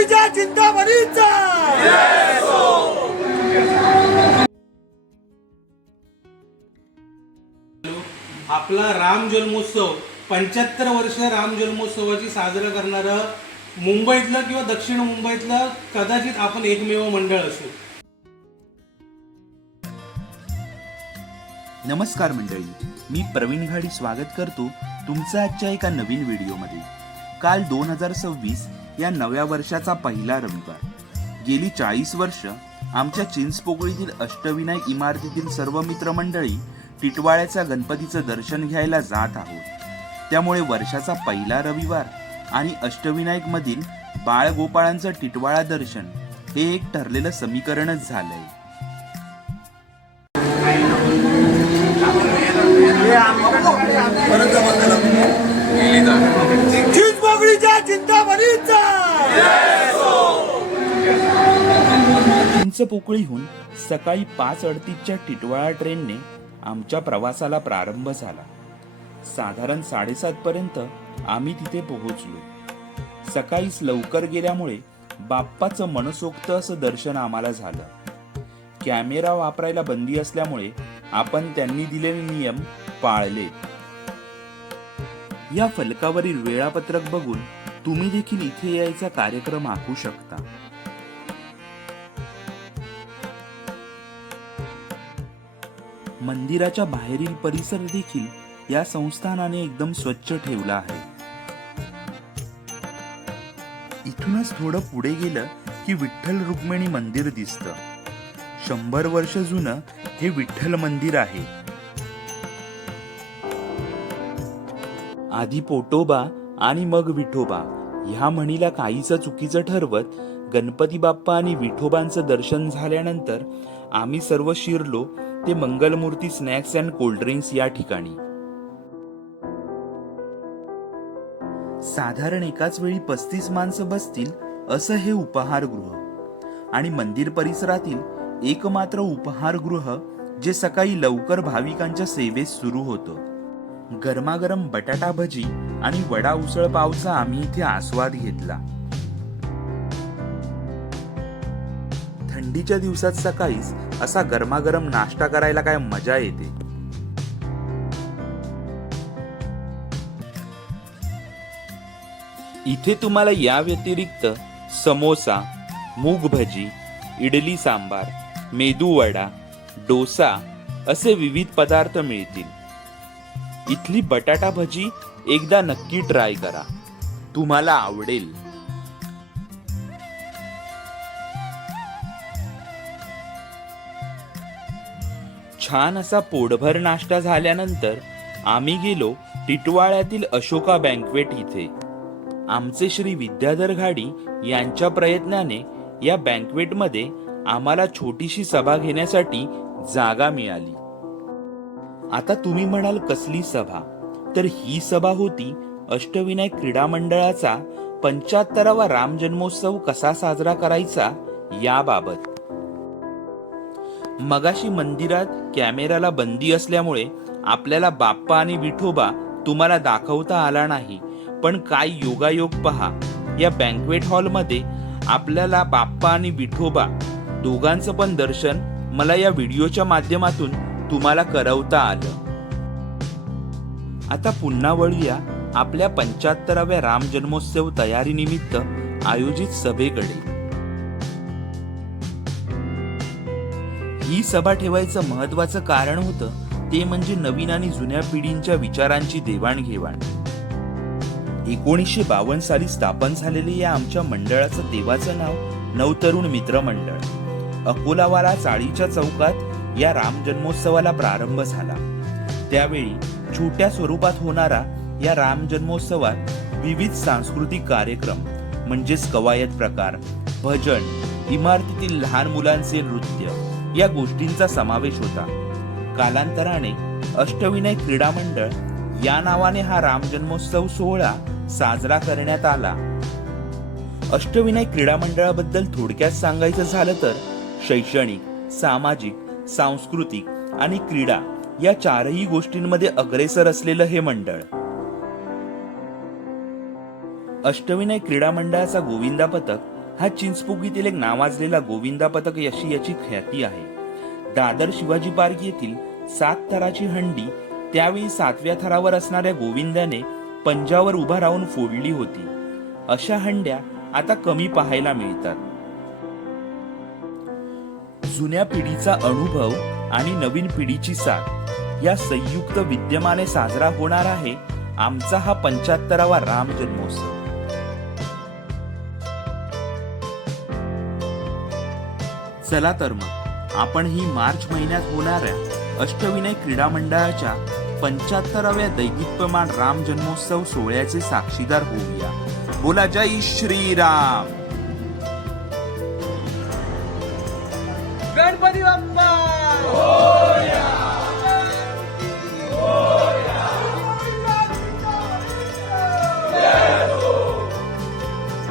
पोकळीच्या चिंतामणीचा आपला राम जन्मोत्सव 75 वर्ष राम जन्मोत्सवाची साजरा करणारं मुंबईतलं किंवा दक्षिण मुंबईतलं कदाचित आपण एकमेव मंडळ असू. नमस्कार मंडळी, मी प्रवीण घाडी स्वागत करतो तुमचं आजच्या एका नवीन व्हिडिओमध्ये. काल 2026 या नव्या वर्षाचा पहिला रविवार. गेली 40 वर्ष आमच्या चिंचपोकळीतील अष्टविनायक इमारतीतील सर्व मित्रमंडळी टिटवाळ्याच्या गणपतीचं दर्शन घ्यायला जात आहोत. त्यामुळे वर्षाचा पहिला रविवार आणि अष्टविनायक मधील बाळगोपाळांचं टिटवाळा दर्शन हे एक ठरलेलं समीकरणच झालंय. चिंचपोकळीहून सकाळी 5:38च्या टिटवाळा ट्रेनने आमच्या प्रवासाला प्रारंभ झाला. साधारण 7:30 पर्यंत आम्ही तिथे पोहोचलो. सकाळीच लवकर गेल्यामुळे बाप्पाचं मनसोक्त असं दर्शन आम्हाला झालं. कॅमेरा वापरायला बंदी असल्यामुळे आपण त्यांनी दिलेले नियम पाळले. या फलकावरील वेळापत्रक बघून तुम्ही देखील इथे यायचा कार्यक्रम आखू शकता. मंदिराच्या बाहेरील परिसर देखील या संस्थानाने एकदम स्वच्छ ठेवला आहे. इथूनच थोडं पुढे गेलं की विठ्ठल रुक्मिणी मंदिर दिसतं. 100 वर्ष जुनं हे विठ्ठल मंदिर आहे. आधी पोटोबा आणि मग विठोबा ह्या म्हणीला काहीच चुकीचं ठरवत गणपती बाप्पा आणि विठोबांचं दर्शन झाल्यानंतर आम्ही सर्व शिरलो ते मंगलमूर्ती स्नॅक्स अँड कोल्ड्रिंक्स या ठिकाणी. साधारण एकाच वेळी 35 माणसं बसतील असं हे उपाहारगृह आणि मंदिर परिसरातील एकमात्र उपाहारगृह जे सकाळी लवकर भाविकांच्या सेवेस सुरू होतं. गरमागरम बटाटा भजी आणि वडा उसळ पावचा आम्ही इथे आस्वाद घेतला. थंडीच्या दिवसात सकाळीच असा गरमागरम नाश्ता करायला काय मजा येते. इथे तुम्हाला या व्यतिरिक्त समोसा, मूग भजी, इडली सांबार, मेदू वडा, डोसा असे विविध पदार्थ मिळतील. इथली बटाटा भजी एकदा नक्की ट्राय करा, तुम्हाला आवडेल. छान असा पोटभर नाश्ता झाल्यानंतर आम्ही गेलो टिटवाळ्यातील अशोका बँक्वेट इथे. आमचे श्री विद्याधर घाडी यांच्या प्रयत्नाने या बँक्वेटमध्ये आम्हाला छोटीशी सभा घेण्यासाठी जागा मिळाली. आता तुम्ही म्हणाल कसली सभा, तर ही सभा होती अष्टविनायक क्रीडा मंडळाचा 75वा राम जन्मोत्सव कसा साजरा करायचा याबाबत. मगाशी मंदिरात कॅमेराला बंदी असल्यामुळे आपल्याला बाप्पा आणि विठोबा तुम्हाला दाखवता आला नाही, पण काय योगायोग पहा, या बँक्वेट हॉलमध्ये आपल्याला बाप्पा आणि विठोबा दोघांचं पण दर्शन मला या व्हिडिओच्या माध्यमातून तुम्हाला करवता आलं. आता पुन्हा वळूया आपल्या 75व्या राम जन्मोत्सव तयारीनिमित्त आयोजित सभेकडे. ही सभा ठेवायचं महत्वाचं कारण होतं ते म्हणजे नवीन आणि जुन्या पिढींच्या विचारांची देवाणघेवाण. 1952 साली स्थापन झालेले या आमच्या मंडळाचं देवाचं नाव नवतरुण मित्र मंडळ. अकोलावाला चाळीच्या चौकात या राम जन्मोत्सवाला प्रारंभ झाला. त्यावेळी छोट्या स्वरूपात होणारा या राम जन्मोत्सवात विविध सांस्कृतिक कार्यक्रम म्हणजेच कवायत प्रकार, भजन, इमारतीतील लहान मुलांचे नृत्य या गोष्टींचा समावेश होता. कालांतराने अष्टविनायक क्रीडा मंडळ या नावाने हा राम जन्मोत्सव सोहळा साजरा करण्यात आला. अष्टविनायक क्रीडा मंडळाबद्दल थोडक्यात सांगायचं झालं तर शैक्षणिक, सामाजिक, सांस्कृतिक आणि क्रीडा या चारही गोष्टींमध्ये अग्रेसर असलेलं हे मंडळ. अष्टविनायक क्रीडा मंडळाचा गोविंदा पथक हा चिंचपोकीतील एक नावाजलेला गोविंदा पथक अशी याची ख्याती आहे. दादर शिवाजी पार्क येथील 7 थराची हंडी त्यावेळी 7व्या थरावर असणाऱ्या गोविंदाने पंजावर उभा राहून फोडली होती. अशा हंड्या आता कमी पाहायला मिळतात. जुन्या पिढीचा अनुभव आणि नवीन पिढीची साथ या संयुक्त विद्यमाने साजरा होणार आहे आमचा हा 75वा राम जन्मोत्सव. चला तर मग आपण ही मार्च महिन्यात होणाऱ्या अष्टविनायक क्रीडा मंडळाच्या 75व्या दैदिप्यमान राम जन्मोत्सव सोहळ्याचे साक्षीदार होऊया. बोला जय श्रीराम. गणपती बाप्पा